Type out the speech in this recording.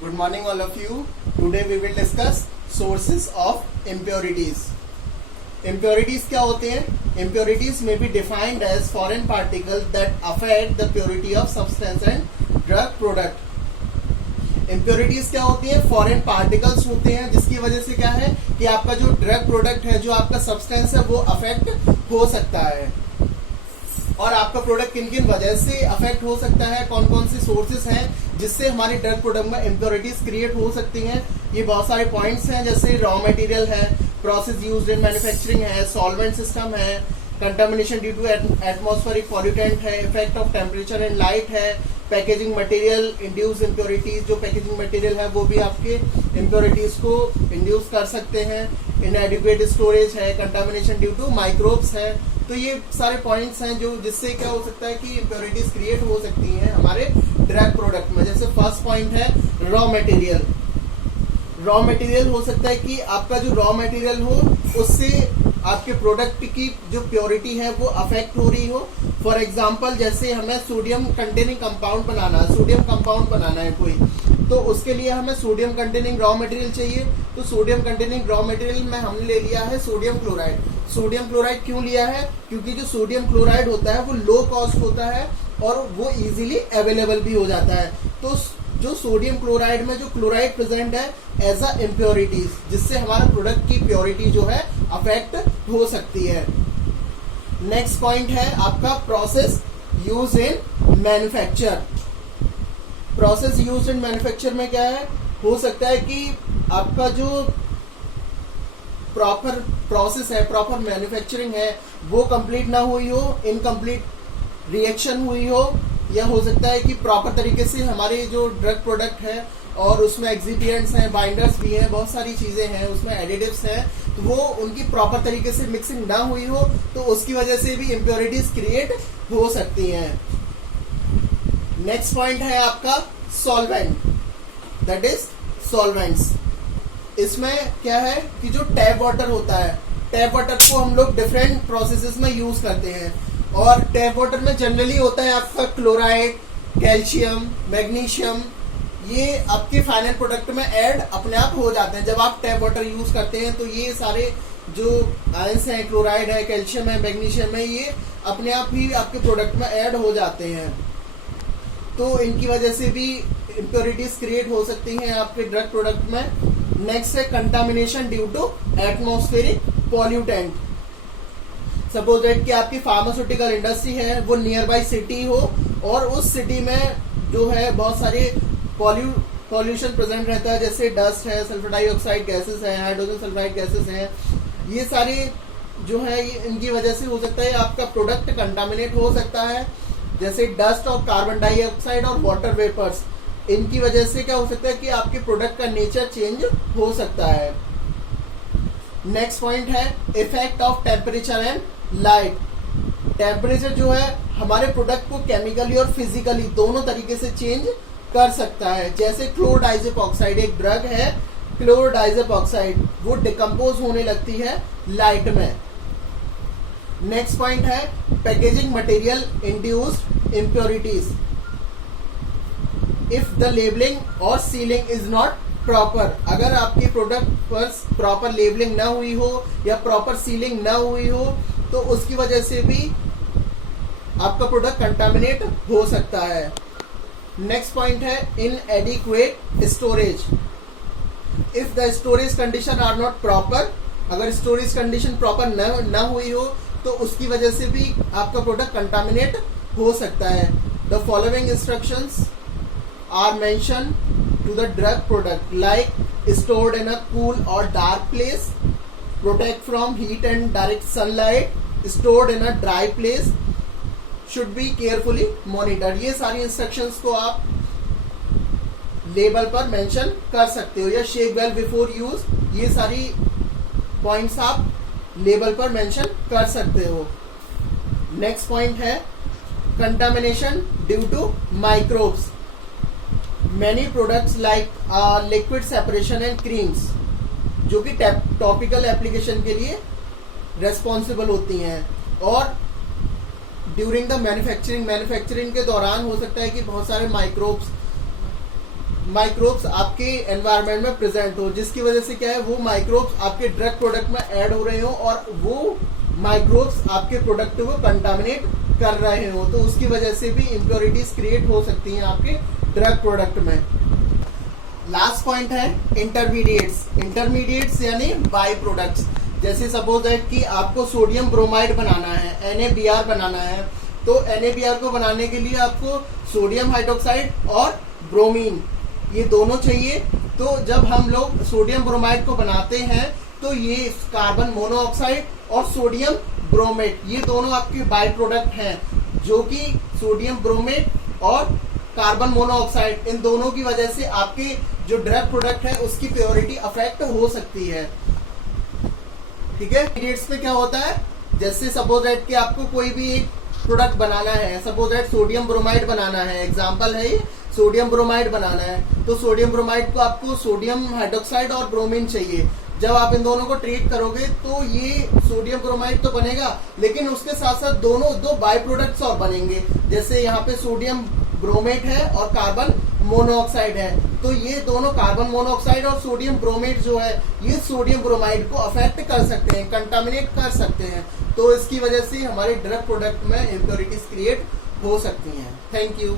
Good morning all of you. Today we will discuss sources of impurities. Impurities क्या होते हैं? Impurities may be defined as foreign particles that affect the purity of substance and drug product. Impurities क्या होती है? Foreign particles होते हैं जिसकी वजह से क्या है कि आपका जो ड्रग प्रोडक्ट है, जो आपका सब्सटेंस है, वो अफेक्ट हो सकता है। और आपका प्रोडक्ट किन किन वजह से अफेक्ट हो सकता है, कौन कौन से सोर्सेस हैं जिससे हमारे ड्रग प्रोडक्ट में इम्प्योरिटीज क्रिएट हो सकती हैं, ये बहुत सारे पॉइंट्स हैं। जैसे रॉ मटेरियल है, प्रोसेस यूज्ड इन मैन्युफैक्चरिंग है, सॉल्वेंट सिस्टम है, contamination due to atmospheric pollutant है, effect of temperature and light है, पैकेजिंग मटेरियल इंड्यूस इम्प्योरिटीज, जो पैकेजिंग मटेरियल है वो भी आपके इम्प्योरिटीज को इंड्यूस कर सकते हैं। इनएडिक्वेट स्टोरेज है, कंटामिनेशन ड्यू टू माइक्रोब्स है। तो ये सारे पॉइंट्स हैं जो जिससे क्या हो सकता है कि इम्प्योरिटीज क्रिएट हो सकती हैं हमारे ड्रग प्रोडक्ट में। जैसे फर्स्ट पॉइंट है रॉ मटेरियल। रॉ मटेरियल हो सकता है कि आपका जो रॉ मटेरियल हो उससे आपके प्रोडक्ट की जो प्योरिटी है वो अफेक्ट हो रही हो। फॉर एग्जांपल जैसे हमें सोडियम कंटेनिंग कंपाउंड बनाना है, सोडियम कंपाउंड बनाना है कोई, तो उसके लिए हमें सोडियम कंटेनिंग रॉ मटेरियल चाहिए। तो सोडियम कंटेनिंग रॉ मटेरियल में हमने ले लिया है सोडियम क्लोराइड। सोडियम क्लोराइड क्यों लिया है? क्योंकि जो सोडियम क्लोराइड होता है वो लो कॉस्ट होता है और वो इजीली अवेलेबल भी हो जाता है। तो जो सोडियम क्लोराइड में जो क्लोराइड प्रेजेंट है एज अ इम्प्योरिटीज, जिससे हमारा प्रोडक्ट की प्योरिटी जो है अफेक्ट हो सकती है। नेक्स्ट पॉइंट है आपका process use in manufacture. Process use in manufacture में क्या है, हो सकता है कि आपका जो प्रॉपर प्रोसेस है, प्रॉपर मैन्युफैक्चरिंग है, वो कंप्लीट ना हुई हो, इनकम्प्लीट रिएक्शन हुई हो, या हो सकता है कि प्रॉपर तरीके से हमारे जो ड्रग प्रोडक्ट है और उसमें एक्सिपिएंट्स हैं, बाइंडर्स भी हैं, बहुत सारी चीजें हैं, उसमें एडिटिव्स हैं, तो वो उनकी प्रॉपर तरीके से मिक्सिंग ना हुई हो तो उसकी वजह से भी इम्प्योरिटीज क्रिएट हो सकती हैं। नेक्स्ट पॉइंट है आपका सॉल्वेंट, दैट इज सॉल्वेंट्स। इसमें क्या है कि जो टैप वाटर होता है, टैप वाटर को हम लोग डिफरेंट प्रोसेसेस में यूज करते हैं और टैप वाटर में जनरली होता है आपका क्लोराइड, कैल्शियम, मैग्नीशियम, ये आपके फाइनल प्रोडक्ट में ऐड अपने आप हो जाते हैं। जब आप टैप वाटर यूज करते हैं तो ये सारे जो आयंस हैं, क्लोराइड है, कैल्शियम है, मैग्नीशियम है, ये अपने आप ही आपके प्रोडक्ट में ऐड हो जाते हैं। तो इनकी वजह से भी इम्प्योरिटीज क्रिएट हो सकती हैं आपके ड्रग प्रोडक्ट में। नेक्स्ट है contamination due to atmospheric pollutant. Suppose that कि आपकी फार्मास्यूटिकल इंडस्ट्री है, वो नियर बाई सिटी हो और उस सिटी में जो है बहुत सारे पॉल्यूशन प्रेजेंट रहता है, जैसे डस्ट है, सल्फर डाइऑक्साइड गैसेस है, हाइड्रोजन सल्फाइड गैसेस हैं, ये सारी जो है इनकी वजह से हो सकता है आपका प्रोडक्ट कंटामिनेट हो सकता है। जैसे डस्ट और कार्बन डाइऑक्साइड और वाटर वेपर्स, इनकी वजह से क्या हो सकता है कि आपके प्रोडक्ट का नेचर चेंज हो सकता है। नेक्स्ट पॉइंट है effect of temperature and light. Temperature जो है हमारे प्रोडक्ट को केमिकली और फिजिकली दोनों तरीके से चेंज कर सकता है। जैसे क्लोरोडाइजेपॉक्साइड एक ड्रग है, क्लोरोडाइजेपॉक्साइड, वो डिकम्पोज होने लगती है लाइट में। नेक्स्ट पॉइंट है packaging material induced impurities. If the labelling और सीलिंग इज नॉट प्रॉपर, अगर आपके प्रोडक्ट पर प्रॉपर लेबलिंग ना हुई हो या प्रॉपर सीलिंग ना हुई हो तो उसकी वजह से भी आपका प्रोडक्ट कंटामिनेट हो सकता है। नेक्स्ट पॉइंट है inadequate storage. If the storage condition are not proper, अगर स्टोरेज कंडीशन प्रॉपर ना हुई हो तो उसकी वजह से भी आपका प्रोडक्ट कंटामिनेट हो सकता है। The following instructions are mentioned to the drug product like stored in a cool or dark place, protect from heat and direct sunlight, stored in a dry place, should be carefully monitored। ये सारी instructions को आप label पर mention कर सकते हो, या shake well before use, ये सारी पॉइंट्स आप लेबल पर मेंशन कर सकते हो। नेक्स्ट पॉइंट है contamination due to microbes. Many products like liquid separation and creams, जो कि टॉपिकल एप्लीकेशन के लिए रेस्पॉन्सिबल होती हैं, और ड्यूरिंग द मैन्युफैक्चरिंग के दौरान हो सकता है कि बहुत सारे माइक्रोब्स आपके एनवायरनमेंट में प्रेजेंट हो, जिसकी वजह से क्या है वो माइक्रोब्स आपके ड्रग प्रोडक्ट में ऐड हो रहे हो और वो माइक्रोब्स आपके प्रोडक्ट को कंटामिनेट कर रहे हो, तो उसकी वजह से भी इम्प्योरिटीज क्रिएट हो सकती हैं आपके ड्रग प्रोडक्ट में। लास्ट पॉइंट है इंटरमीडिएट्स। इंटरमीडिएट्स यानी बाई प्रोडक्ट्स। जैसे सपोज दैट कि आपको सोडियम ब्रोमाइड बनाना है, NaBr बनाना है, तो NaBr को बनाने के लिए आपको सोडियम हाइड्रोक्साइड और ब्रोमीन ये दोनों चाहिए। तो जब हम लोग सोडियम ब्रोमाइड को बनाते हैं तो ये कार्बन मोनोऑक्साइड और सोडियम ब्रोमेट ये दोनों आपके बाई प्रोडक्ट हैं, जो कि सोडियम ब्रोमेट और कार्बन मोनोऑक्साइड इन दोनों की वजह से आपके जो ड्रग प्रोडक्ट है उसकी प्योरिटी अफेक्ट हो सकती है। ठीक है, इंग्रेडिएंट्स में क्या होता है, जैसे सपोज दैट कि आपको कोई भी एक प्रोडक्ट बनाना है, सपोज दैट सोडियम ब्रोमाइड बनाना है, एग्जांपल है ये सोडियम ब्रोमाइड बनाना है, तो सोडियम ब्रोमाइड को आपको सोडियम हाइड्रोक्साइड और ब्रोमीन चाहिए। जब आप इन दोनों को ट्रीट करोगे तो ये सोडियम ब्रोमाइड तो बनेगा, लेकिन उसके साथ साथ दो बाई प्रोडक्ट्स और बनेंगे, जैसे यहाँ पे सोडियम ब्रोमेट है और कार्बन मोनोऑक्साइड है, तो ये दोनों कार्बन मोनोऑक्साइड और सोडियम ब्रोमेट जो है ये सोडियम ब्रोमाइड को अफेक्ट कर सकते हैं, कंटामिनेट कर सकते हैं, तो इसकी वजह से हमारे ड्रग प्रोडक्ट में इम्प्योरिटीज क्रिएट हो सकती हैं। Thank you.